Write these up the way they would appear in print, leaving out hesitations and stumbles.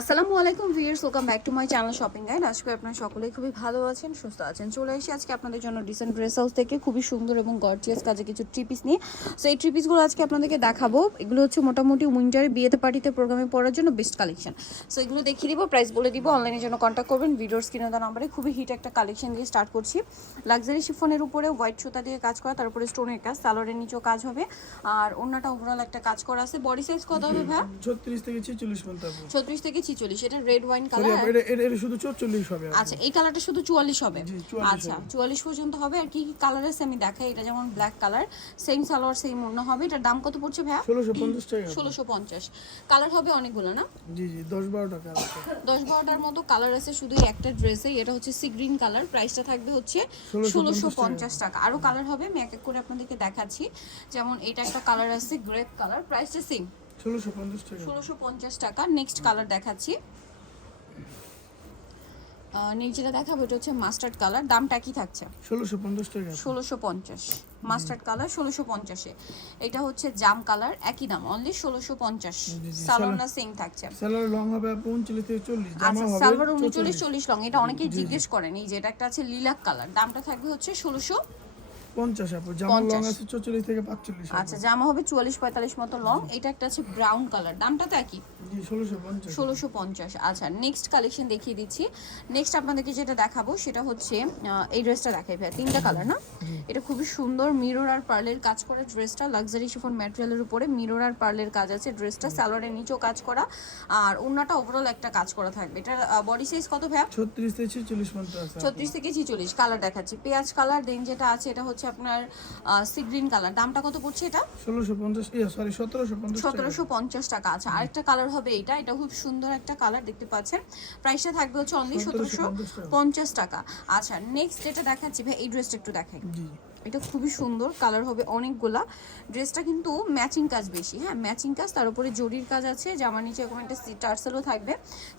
আসসালামু আলাইকুম viewers, welcome back to my channel shopping guide. আজকে আপনারা সকলেই খুবই ভালো আছেন, সুস্থ আছেন। চলে এসেছি আজকে আপনাদের জন্য ডিসেন্ট ড্রেস হাউস থেকে খুবই সুন্দর এবং গর্জিয়াস কাজে কিছু থ্রি পিস নিয়ে। সো এই থ্রি পিসগুলো আজকে আপনাদেরকে দেখাবো। এগুলো হচ্ছে মোটামুটি উইন্টারে বিয়েতে পার্টিতে প্রোগ্রামে পড়ার জন্য বেস্ট কালেকশন। সো এগুলো দেখিয়ে দিব, প্রাইস বলে দিব, অনলাইনের জন্য কন্ট্যাক্ট করবেন। ভিডিওর স্ক্রিনে দেওয়া নাম্বারে খুবই হিট একটা কালেকশন দিয়ে স্টার্ট করছি। লাক্সারি শিফনের উপরে হোয়াইট সুতা দিয়ে কাজ করা, তার উপরে স্টোনের কাজ, সালোয়ারের নিচেও কাজ হবে, আর অন্যটা ওভারঅল একটা কাজ করা আছে। বডি সাইজ কত হবে ভাই? 36 থেকে 46 পর্যন্ত হবে। 36 থেকে 46। এটা রেড ওয়াইন কালার। এটা শুধু 44 হবে। আচ্ছা, এই কালারটা শুধু 44 হবে। জি, 44 আচ্ছা, 44 পর্যন্ত হবে। আর কি কি কালার আছে আমি দেখাই। এটা যেমন black colour, same salwar same ওড়না হবে। এটার দাম কত পড়ছে ভাইয়া? 1650 টাকা। 1650। কালার হবে অনেকগুলো না? জি জি, 10-12টা কালার আছে। 10-12টার মতো কালার আছে শুধু একটা ড্রেসে। এটা হচ্ছে সি গ্রিন কালার, প্রাইসটা থাকবে হচ্ছে 1650 টাকা। আরো কালার হবে, আমি এক এক করে আপনাদেরকে দেখাচ্ছি। যেমন এটা একটা কালার আছে গ্রেপ কালার, প্রাইসটা সেম 1650 টাকা। 1650 টাকা। নেক্সট কালার দেখাচ্ছি। নিচেটা দেখাবো, এটা হচ্ছে মাস্টার্ড কালার, দামটা কি থাকছে? 1650 টাকা। 1650। মাস্টার্ড কালার 1650 এ। এটা হচ্ছে জাম কালার, একই দাম, অনলি 1650। সালোয়ারটা সেম থাকছে। সালোয়ার লং হবে 39 থেকে 40, জামা আচ্ছা, হবে সালোয়ার 39 44। 40 লং। এটা অনেকেই জিজ্ঞেস করেন। এই যে এটা একটা আছে লিলাক কালার, দামটা থাকবে হচ্ছে 50 আপু, জামা লং আছে 44 থেকে 45। আচ্ছা, জামা হবে 44 45 মতো লং। এটা একটা আছে ব্রাউন কালার, দামটা তো একই, জি 1650। 1650। আচ্ছা, নেক্সট কালেকশন দেখিয়ে দিচ্ছি। নেক্সট আপনাদেরকে যেটা দেখাবো সেটা হচ্ছে এই ড্রেসটা দেখাই ভাই। তিনটা কালার না? এটা খুবই সুন্দর, মিরর আর পার্লের কাজ করা ড্রেসটা। লাক্সারি শিফন ম্যাটেরিয়ালের উপরে মিরর আর পার্লের কাজ আছে ড্রেসটা। সালোয়ারের নিচেও কাজ করা, আর ওন্নাটা ওভারঅল একটা কাজ করা থাকবে। এটা বডি সাইজ কত ভাই? 36 থেকে 46 পর্যন্ত আছে। 36 থেকে 46। কালার দেখাচ্ছি, পেঁয়াজ কালার। দেন যেটা আছে এটা হচ্ছে আপনার সি গ্রিন কালার, দামটা কত পড়ছে এটা? 1650, সরি 1750 টাকা। 1750 টাকা। আচ্ছা, আরেকটা কালার হবে এটা। এটা খুব সুন্দর একটা কালার, দেখতে পাচ্ছেন। প্রাইসটা থাকবে হচ্ছে অনলি 1750 টাকা। আচ্ছা, নেক্সট যেটা দেখাচ্ছি ভাই, এই ড্রেসটা একটু দেখাই। জি, এটা খুবই সুন্দর, কালার হবে অনেকগুলা। ড্রেসটা কিন্তু ম্যাচিং কাজ বেশি, হ্যাঁ ম্যাচিং কাজ, তার উপরে জরির কাজ আছে। জামার নিচে এরকম একটা টার্সেলও থাকবে,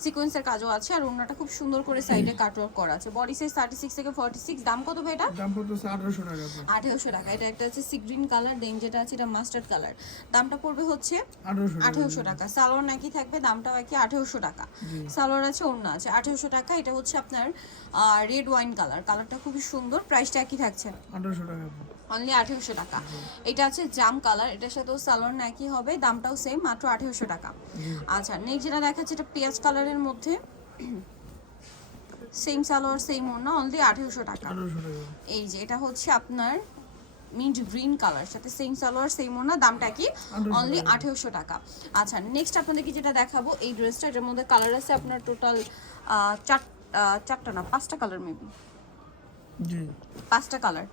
সিকোয়েন্সের কাজও আছে, আর ওড়নাটা খুব সুন্দর করে সাইডে কাটওয়ার্ক করা আছে। বডি সাইজ 36 থেকে 46। দাম কত ভাই এটা? দাম পড়তেছে 1800 টাকা আপু। 1800 টাকা। এটা একটা আছে সি গ্রিন কালার, দেন যেটা আছে এটা মাস্টার্ড কালার, দামটা পড়বে হচ্ছে 1800 টাকা। সালোয়ার নাকি থাকবে, দামটাও একই 1800 টাকা। সালোয়ার আছে, ওড়না আছে, 1800 টাকা। এটা হচ্ছে আপনার রেড ওয়াইন কালার, কালারটা খুবই সুন্দর, প্রাইসটা একই থাকছে 1800 টাকা আপু। অনলি 1800 টাকা। এটা আছে জাম কালার, এটার সাথেও সালোয়ার একই হবে, দামটাও সেম, মাত্র 1800 টাকা। আচ্ছা, নেক্সট যেটা দেখাচ্ছে এটা পেঁয়াজ কালারের মধ্যে, সেম সালোয়ার সেম ওড়না, অনলি 1800 টাকা। 1800 টাকা। এই যে এটা হচ্ছে আপনার মিন্ট গ্রিন কালার, সাথে সেম সালোয়ার সেম ওড়না, দামটা কি? অনলি 1800 টাকা। আচ্ছা, নেক্সট আপনাদেরকে যেটা দেখাবো এই ড্রেসটা, এটার মধ্যে কালার আছে আপনার টোটাল চারটা না 5টা কালার, মেবি জি 5টা কালার।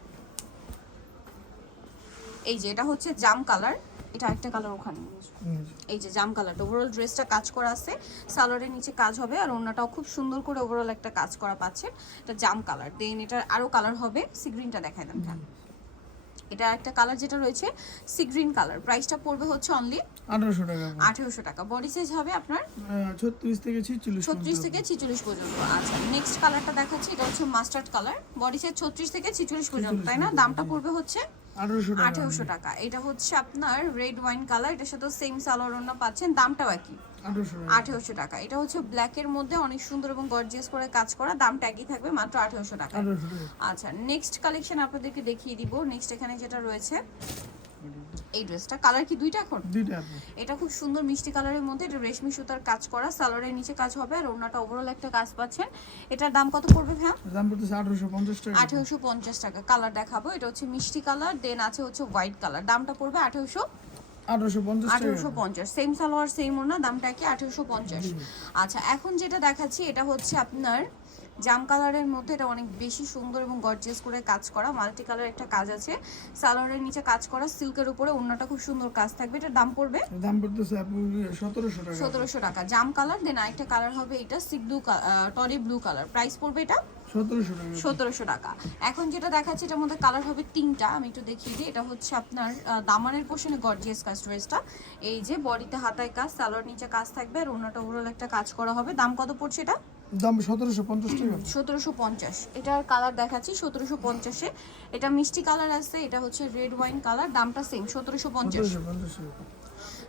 এই যে এটা হচ্ছে জাম কালার, এটা একটা কালার ওখানে। এই যে জাম কালারটা, ওভারঅল ড্রেসটা কাজ করা আছে, সালোয়ারের নিচে কাজ হবে, আর ওড়নাটাও খুব সুন্দর করে ওভারঅল একটা কাজ করা পাচ্ছেন। এটা জাম কালার। দেন এটার আরো কালার হবে, সি গ্রিনটা দেখাই দেন কেন। এটা একটা কালার যেটা রয়েছে সি গ্রিন কালার, প্রাইসটা পড়বে হচ্ছে অনলি 1800 টাকা। 1800 টাকা। বডি সাইজ হবে আপনার 36 থেকে 46 36 থেকে 46 পর্যন্ত। আচ্ছা, নেক্সট কালারটা দেখাচ্ছি, এটা হচ্ছে মাস্টার্ড কালার, বডি সাইজ 36 থেকে 46 পর্যন্ত, তাই না? দামটা পড়বে হচ্ছে 1800 টাকা। এটা হচ্ছে আপনার রেড ওয়াইন কালার, এটার সাথে সেম সালোয়ার ওড়না পাচ্ছেন, দামটাও একই 1800 টাকা। এটা হচ্ছে ব্ল্যাক এর মধ্যে অনেক সুন্দর এবং গর্জিয়াস করে কাজ করা, দামটা একই থাকবে, মাত্র 1800 টাকা। আচ্ছা, নেক্সট কালেকশন আপনাদেরকে দেখিয়ে দিব। নেক্সট এখানে যেটা রয়েছে এই ড্রেসটা, কালার কি দুইটা এখন? দুইটা। এটা খুব সুন্দর মিষ্টি কালারের মধ্যে, এটা রেশমি সুতার কাজ করা, সালোয়ারের নিচে কাজ হবে, আর ওড়নাটা ওভারঅল একটা কাজ পাচ্ছেন। এটার দাম কত পড়বে ভাই? দাম পড়তেছে 1850 টাকা। 1850 টাকা। কালার দেখাবো, এটা হচ্ছে মিষ্টি কালার, দেন আছে হচ্ছে হোয়াইট কালার, দামটা পড়বে 1850। সেম সালোয়ার সেম ওড়না, দামটা কি? 1850। আচ্ছা, এখন যেটা দেখাচ্ছি এটা হচ্ছে আপনার জাম কালারের মধ্যে, এটা অনেক বেশি সুন্দর এবং গর্জিয়াস করে কাজ করা, মাল্টি কালার একটা কাজ আছে, সালোয়ারের নিচে কাজ করা, সিল্কের উপরে ওড়নাটা খুব সুন্দর কাজ থাকবে। এটার দাম পড়বে 1700 টাকা। 1700 টাকা। জাম কালার, দেন আরেকটা কালার হবে এটা সি ব্লু, টরি ব্লু কালার, প্রাইস পড়বে এটা 1700 টাকা। এখন যেটা দেখাচ্ছি এটার মধ্যে কালার হবে তিনটা, আমি একটু দেখিয়ে দিই। এটা হচ্ছে আপনার দামানের পোর্শনে গর্জিয়াস কাজ ড্রেসটা, এই যে বডিতে হাতায় কাজ, সালোয়ার নিচে কাজ থাকবে, আর ওড়নাটা ওভারঅল একটা কাজ করা হবে। দাম কত পড়ছে এটা? দাম 1750 টাকা। 1750। এটার কালার দেখাচ্ছি 1750-এ। এটা মিষ্টি কালার আছে, এটা হচ্ছে রেড ওয়াইন কালার, দামটা সেম 1750।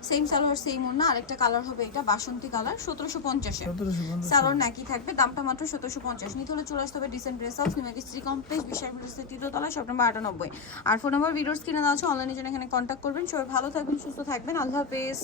সেম সালোয়ার সেম ওড়না, আরেকটা কালার হবে এটা বাসন্তী কালার 1750 এ। 1750 সালোয়ার নাকি থাকবে, দামটা মাত্র 1750। নিতে হলে চলে আসতে হবে ডিসেন্ট ড্রেস হাউস, নিমাকি সিটি কমপ্লেক্স, বিশাল বিল্ডার্সের তৃতীয়তলা, শপ নম্বর 98। আর ফোন নাম্বার ভিডিওস কিনে দেওয়া আছে, অনলাইনে জন্য এখানে কন্ট্যাক্ট করবেন। সবাই ভালো থাকবেন, সুস্থ থাকবেন, আল্লাহ হাফেজ।